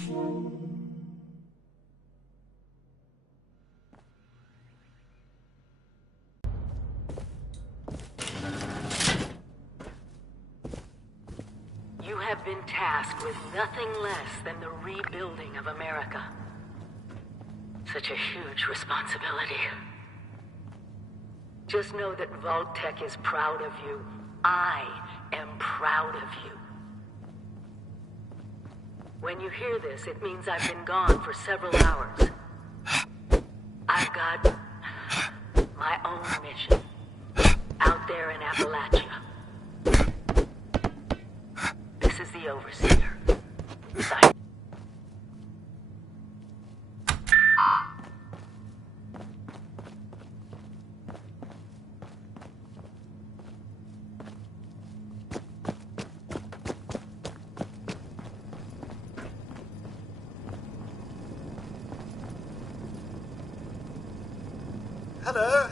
You have been tasked with nothing less than the rebuilding of America. Such a huge responsibility. Just know that Vault-Tec is proud of you. I am proud of you. When you hear this, it means I've been gone for several hours. I've got my own mission out there in Appalachia. This is the Overseer. Sign. Hello.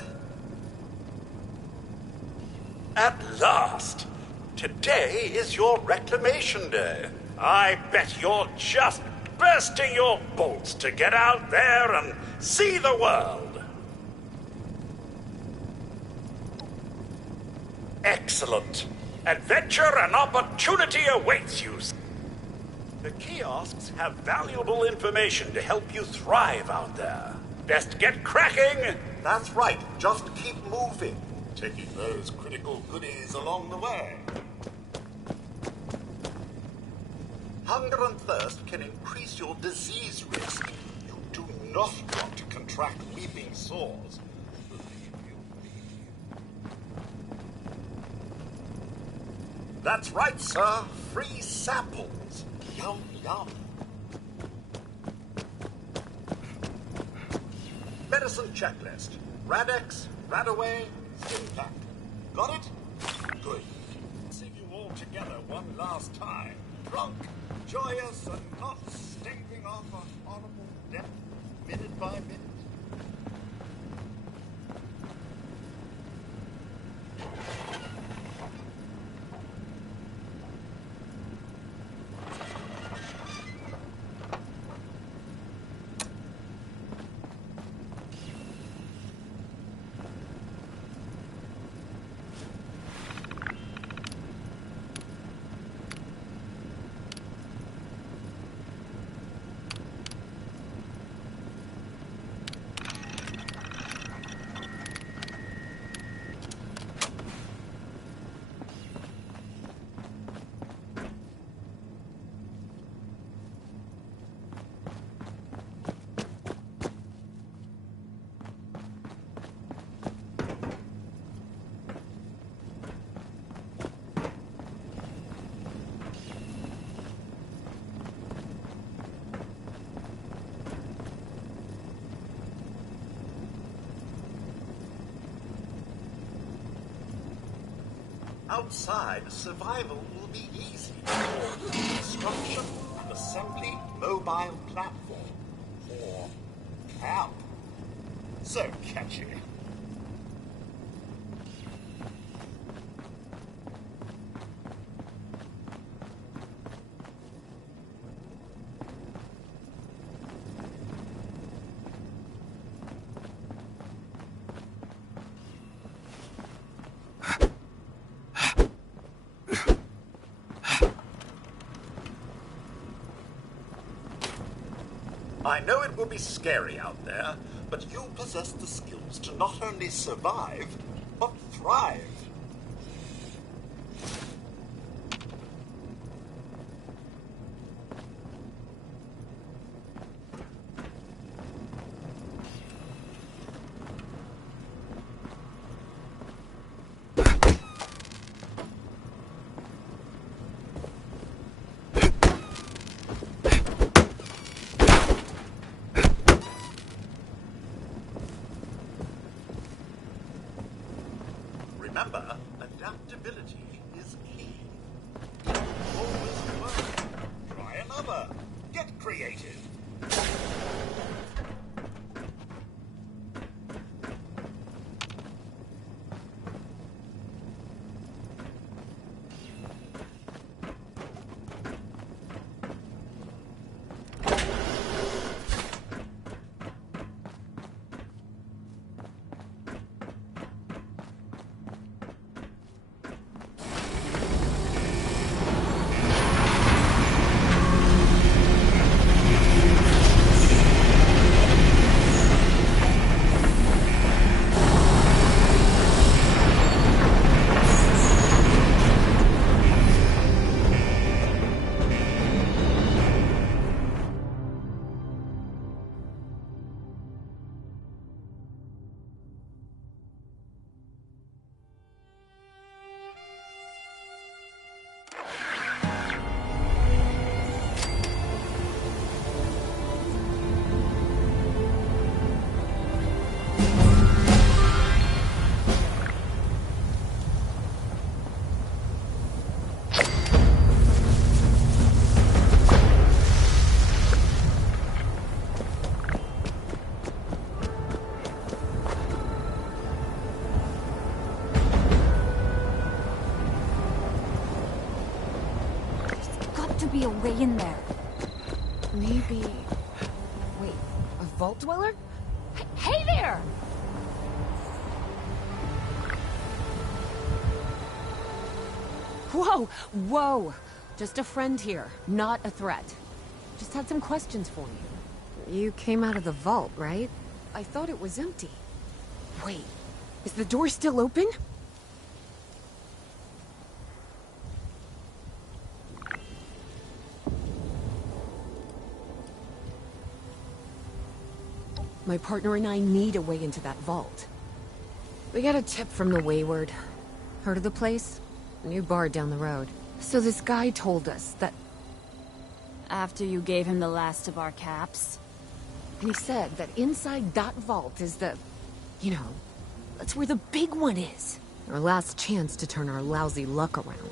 At last! Today is your reclamation day. I bet you're just bursting your bolts to get out there and see the world. Excellent. Adventure and opportunity awaits you. The kiosks have valuable information to help you thrive out there. Best get cracking! That's right. Just keep moving. Taking those critical goodies along the way. Hunger and thirst can increase your disease risk. You do not want to contract weeping sores. Believe you me. That's right, sir. Free samples. Yum, yum. Medicine checklist. Radex, Radaway, Stimpak. Got it? Good. See you all together one last time. Drunk, joyous, and not staving off a horrible death minute by minute. Outside, survival will be easy. Construction and assembly mobile platform. Or camp. So catchy. I know it will be scary out there, but you possess the skills to not only survive, but thrive. Remember, adaptability is key. Always work. Try another. Get creative. be a way in there. Maybe... Wait, a vault dweller? Hey there! Whoa! Whoa! Just a friend here, not a threat. Just had some questions for you. You came out of the vault, right? I thought it was empty. Wait, is the door still open? My partner and I need a way into that vault. We got a tip from the Wayward. Heard of the place? New bar down the road. So this guy told us that... After you gave him the last of our caps? And he said that inside that vault is the... You know, that's where the big one is. Our last chance to turn our lousy luck around.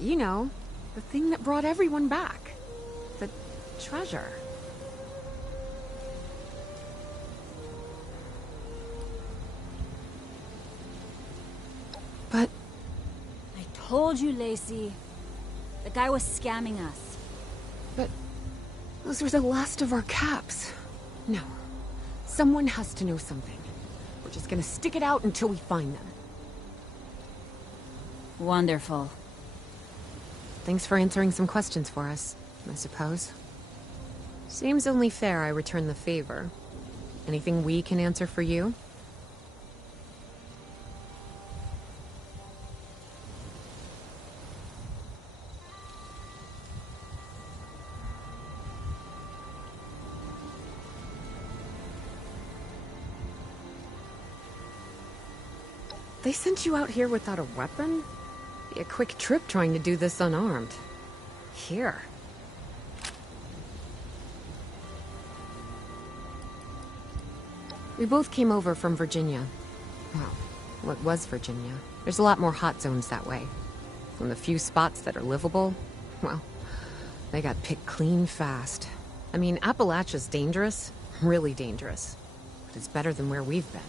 You know, the thing that brought everyone back. The treasure. But... I told you, Lacey. The guy was scamming us. But... those were the last of our caps. No. Someone has to know something. We're just gonna stick it out until we find them. Wonderful. Thanks for answering some questions for us, I suppose. Seems only fair I return the favor. Anything we can answer for you? They sent you out here without a weapon? Be a quick trip trying to do this unarmed. Here. We both came over from Virginia. Well, what was Virginia? There's a lot more hot zones that way. From the few spots that are livable, well, they got picked clean fast. I mean, Appalachia's dangerous, really dangerous. But it's better than where we've been.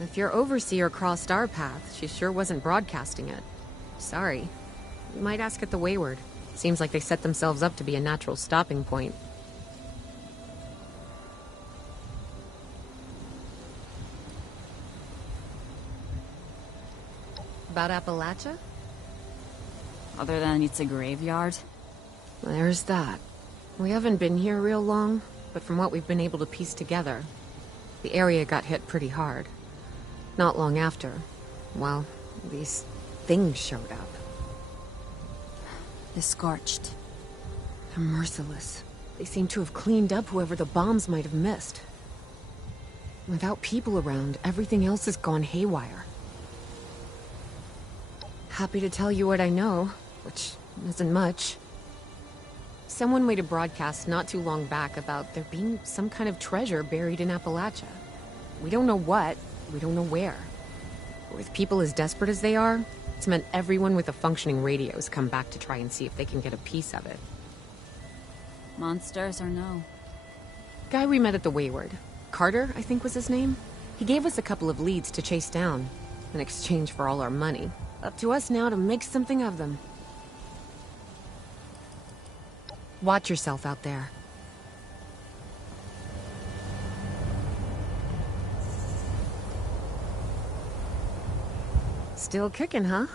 If your overseer crossed our path, she sure wasn't broadcasting it. Sorry. You might ask at the Wayward. Seems like they set themselves up to be a natural stopping point. About Appalachia? Other than it's a graveyard? There's that. We haven't been here real long, but from what we've been able to piece together, the area got hit pretty hard. Not long after, well, these things showed up. The Scorched. They're merciless. They seem to have cleaned up whoever the bombs might have missed. Without people around, everything else has gone haywire. Happy to tell you what I know, which isn't much. Someone made a broadcast not too long back about there being some kind of treasure buried in Appalachia. We don't know what, we don't know where. But with people as desperate as they are, it's meant everyone with a functioning radio has come back to try and see if they can get a piece of it. Monsters or no? Guy we met at the Wayward. Carter, I think was his name. He gave us a couple of leads to chase down, in exchange for all our money. Up to us now to make something of them. Watch yourself out there. Still kicking, huh?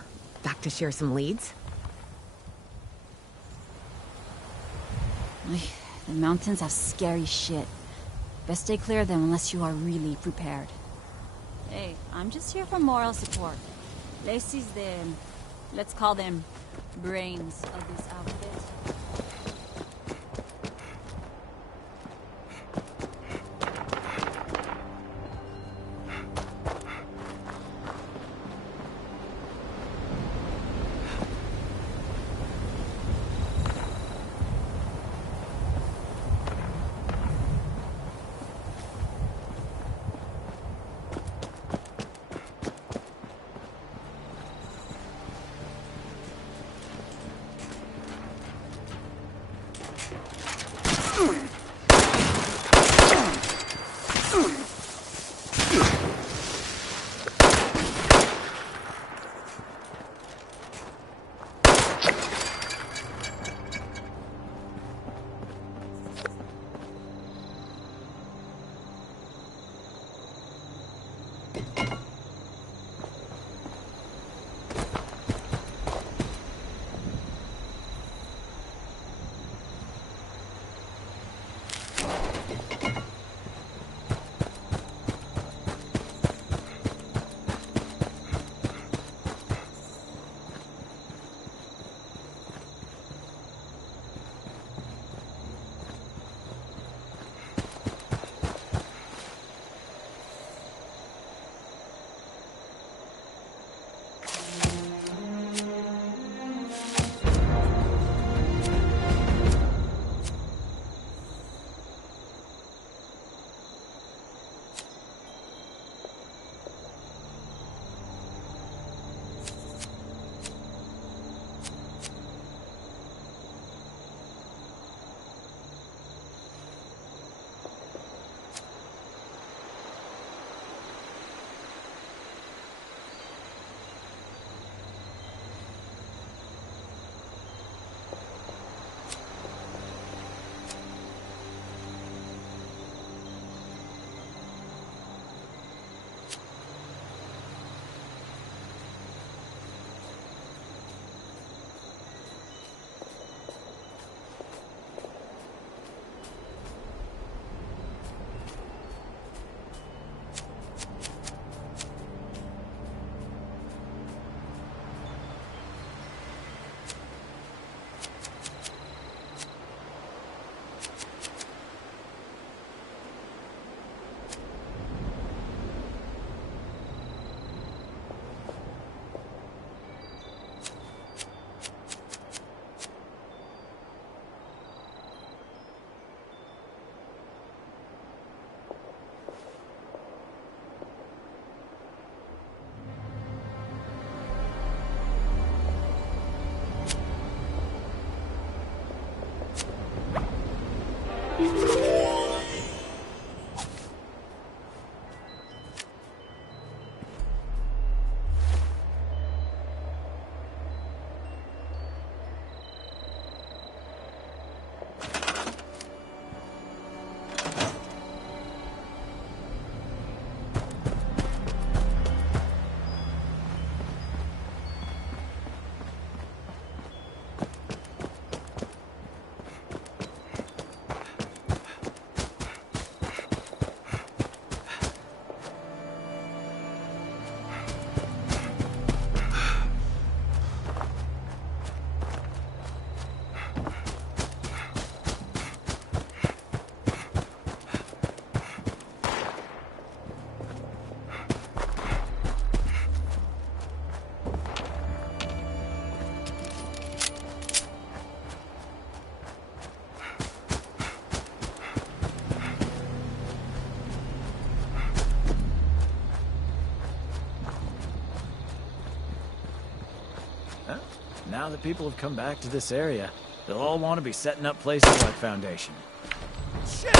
Back to share some leads? The mountains have scary shit. Best stay clear of them unless you are really prepared. Hey, I'm just here for moral support. Lacey's the... let's call them... brains of this outfit. Now that people have come back to this area, they'll all want to be setting up places like Foundation. Shit!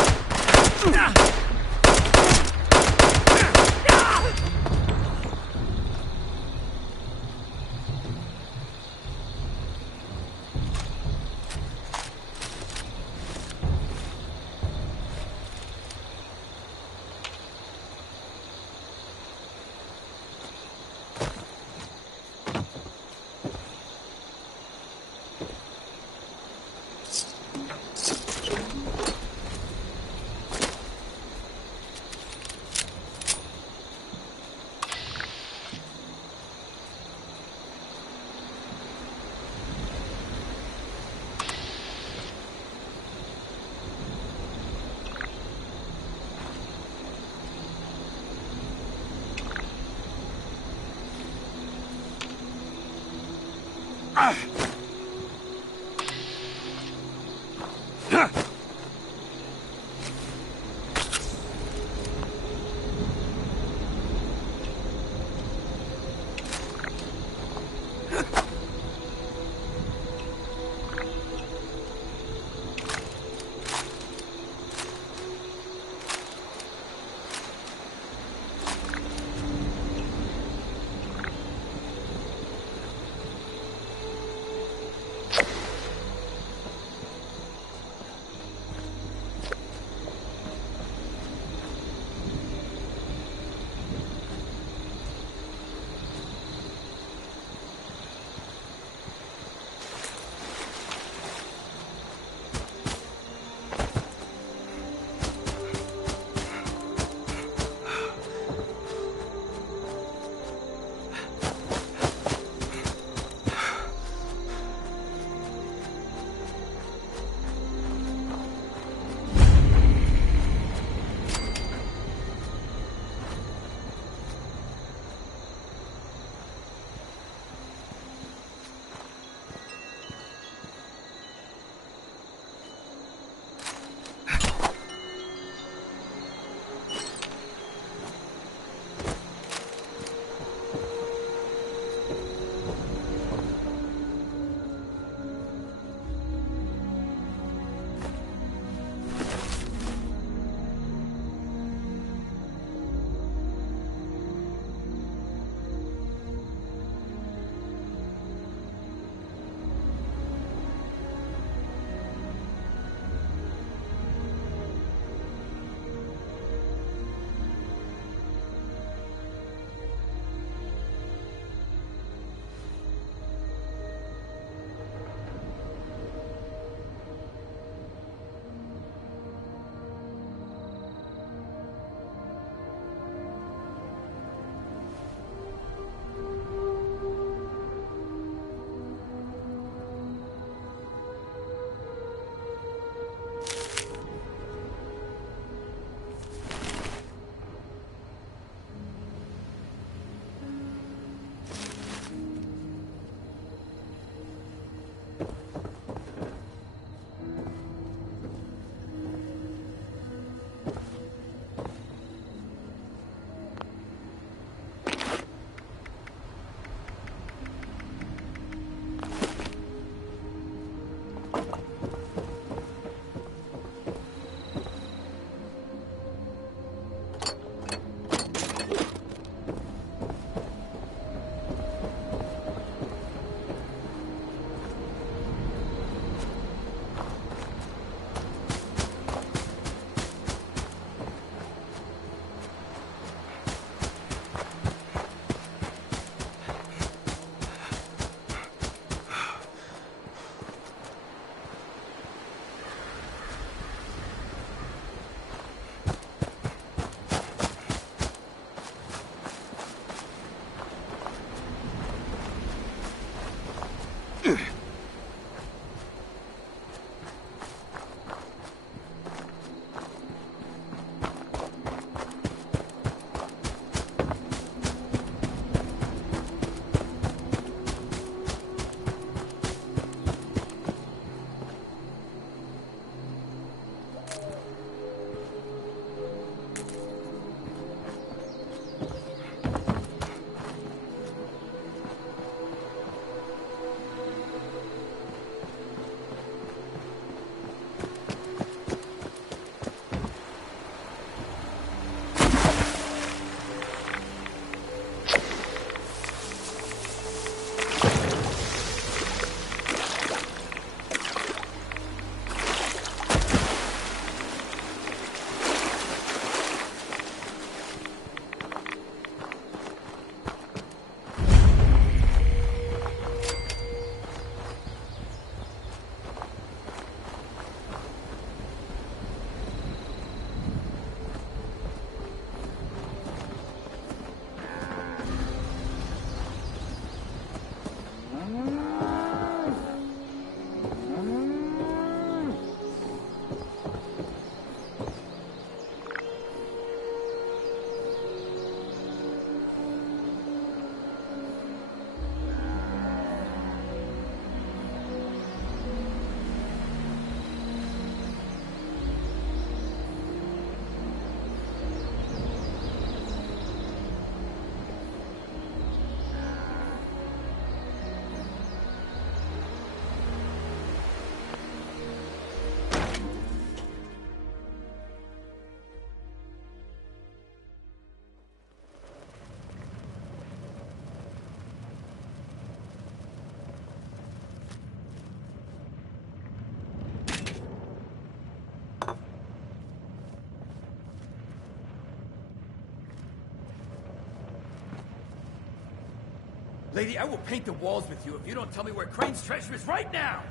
Lady, I will paint the walls with you if you don't tell me where Crane's treasure is right now!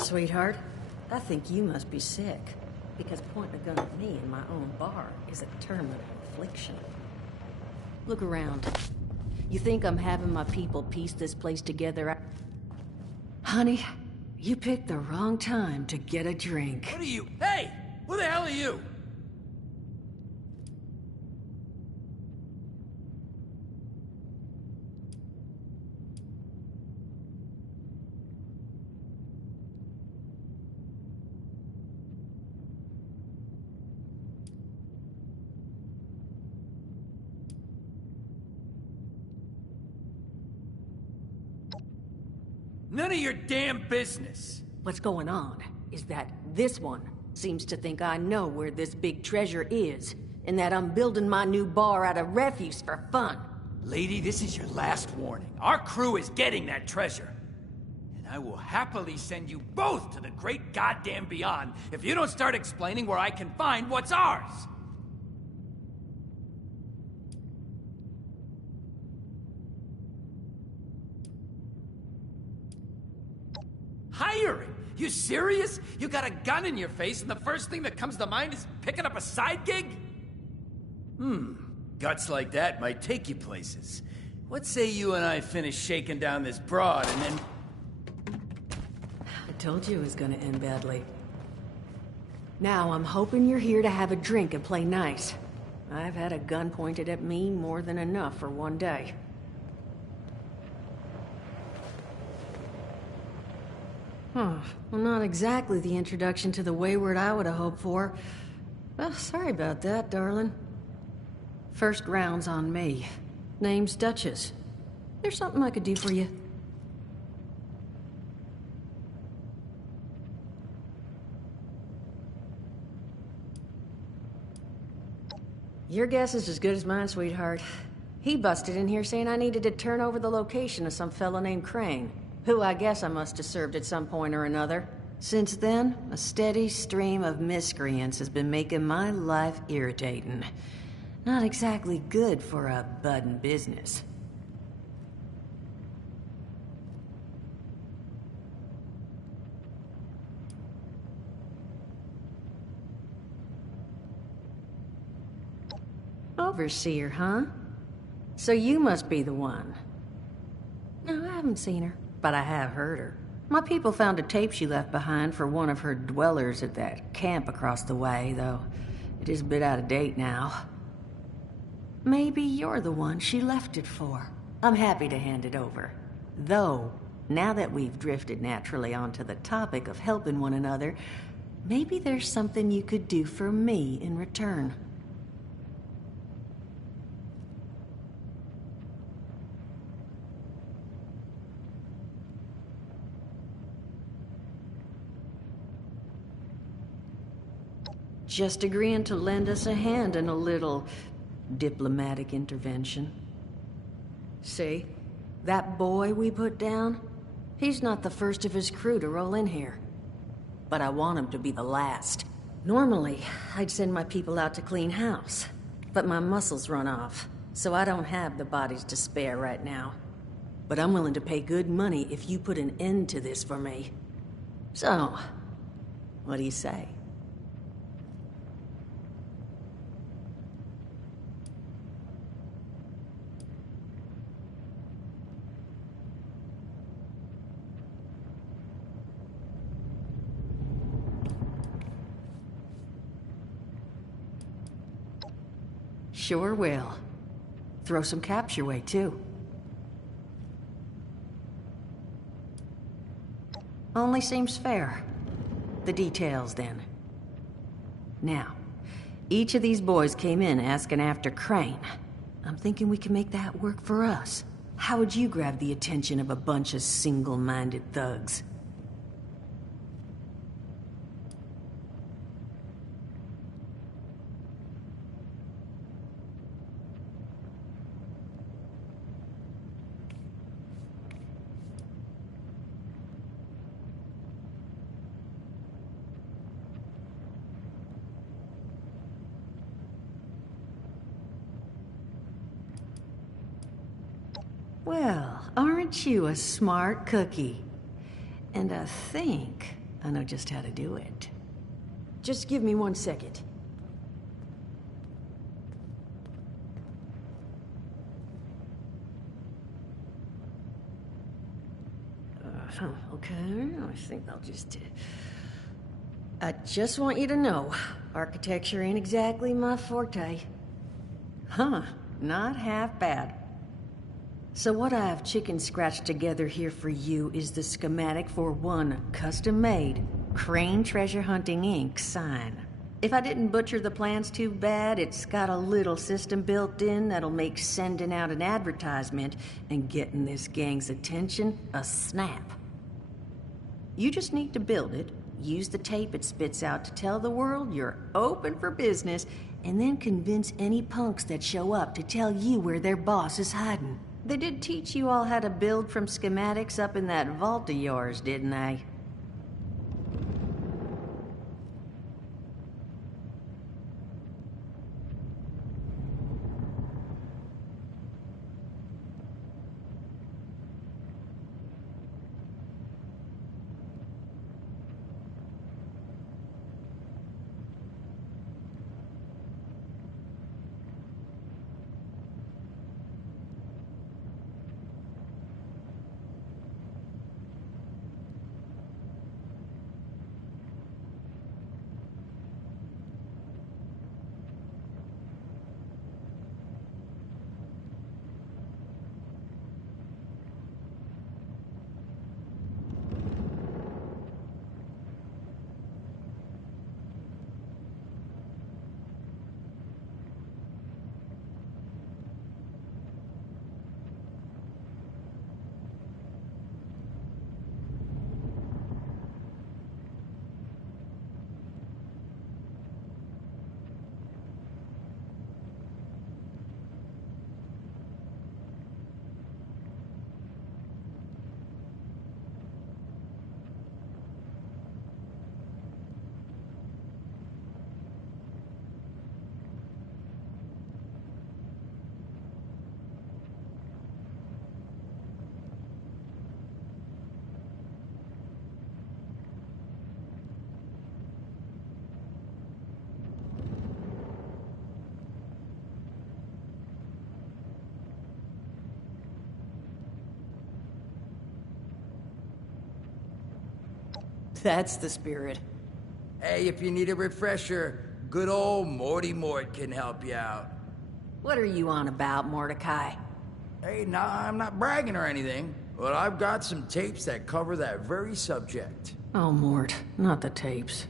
Sweetheart, I think you must be sick. Because pointing a gun at me in my own bar is a terminal affliction. Look around. You think I'm having my people piece this place together? Honey, you picked the wrong time to get a drink. What are you? Hey! Who the hell are you? None of your damn business. What's going on is that this one seems to think I know where this big treasure is, and that I'm building my new bar out of refuse for fun. Lady, this is your last warning. Our crew is getting that treasure. And I will happily send you both to the great goddamn beyond if you don't start explaining where I can find what's ours. Hiring? You serious? You got a gun in your face and the first thing that comes to mind is picking up a side gig? Guts like that might take you places. What say you and I finish shaking down this broad and then... I told you it was gonna end badly. Now I'm hoping you're here to have a drink and play nice. I've had a gun pointed at me more than enough for one day. Well, not exactly the introduction to the Wayward I would have hoped for. Well, sorry about that, darling. First round's on me. Name's Duchess. There's something I could do for you. Your guess is as good as mine, sweetheart. He busted in here saying I needed to turn over the location of some fella named Crane, who I guess I must have served at some point or another. Since then, a steady stream of miscreants has been making my life irritating. Not exactly good for a budding business. Overseer, huh? So you must be the one. No, I haven't seen her, but I have heard her. My people found a tape she left behind for one of her dwellers at that camp across the way, though it is a bit out of date now. Maybe you're the one she left it for. I'm happy to hand it over. Though, now that we've drifted naturally onto the topic of helping one another, maybe there's something you could do for me in return. Just agreeing to lend us a hand in a little diplomatic intervention. See, that boy we put down? He's not the first of his crew to roll in here. But I want him to be the last. Normally, I'd send my people out to clean house, but my muscles run off, so I don't have the bodies to spare right now. But I'm willing to pay good money if you put an end to this for me. So, what do you say? Sure will. Throw some caps your way, too. Only seems fair. The details, then. Now, each of these boys came in asking after Crane. I'm thinking we can make that work for us. How would you grab the attention of a bunch of single-minded thugs? Well, aren't Aren't you a smart cookie? And I think I know just how to do it. Just give me 1 second. Okay, I think I'll just... I just want you to know, architecture ain't exactly my forte. Huh, not half bad. So what I've chicken scratched together here for you is the schematic for one custom-made Crane Treasure Hunting Inc. sign. If I didn't butcher the plans too bad, it's got a little system built in that'll make sending out an advertisement and getting this gang's attention a snap. You just need to build it, use the tape it spits out to tell the world you're open for business, and then convince any punks that show up to tell you where their boss is hiding. They did teach you all how to build from schematics up in that vault of yours, didn't they? That's the spirit. Hey, if you need a refresher, good old Morty Mort can help you out. What are you on about, Mordecai? Hey, nah, I'm not bragging or anything, but I've got some tapes that cover that very subject. Oh, Mort, not the tapes.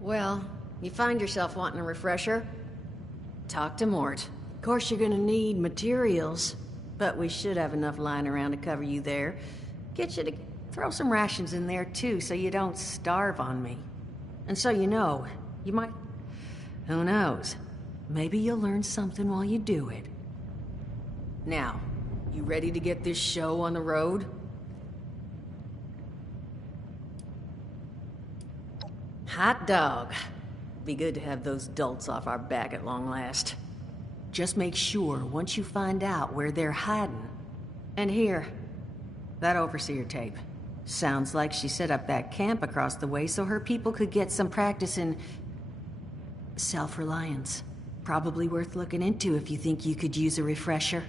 Well, you find yourself wanting a refresher? Talk to Mort. Of course you're gonna need materials, but we should have enough lying around to cover you there. Get you to throw some rations in there too, so you don't starve on me. And so you know, you might... Who knows? Maybe you'll learn something while you do it. Now, you ready to get this show on the road? Hot dog. Be good to have those dolts off our back at long last. Just make sure once you find out where they're hiding. And here, that overseer tape. Sounds like she set up that camp across the way so her people could get some practice in... self-reliance. Probably worth looking into if you think you could use a refresher.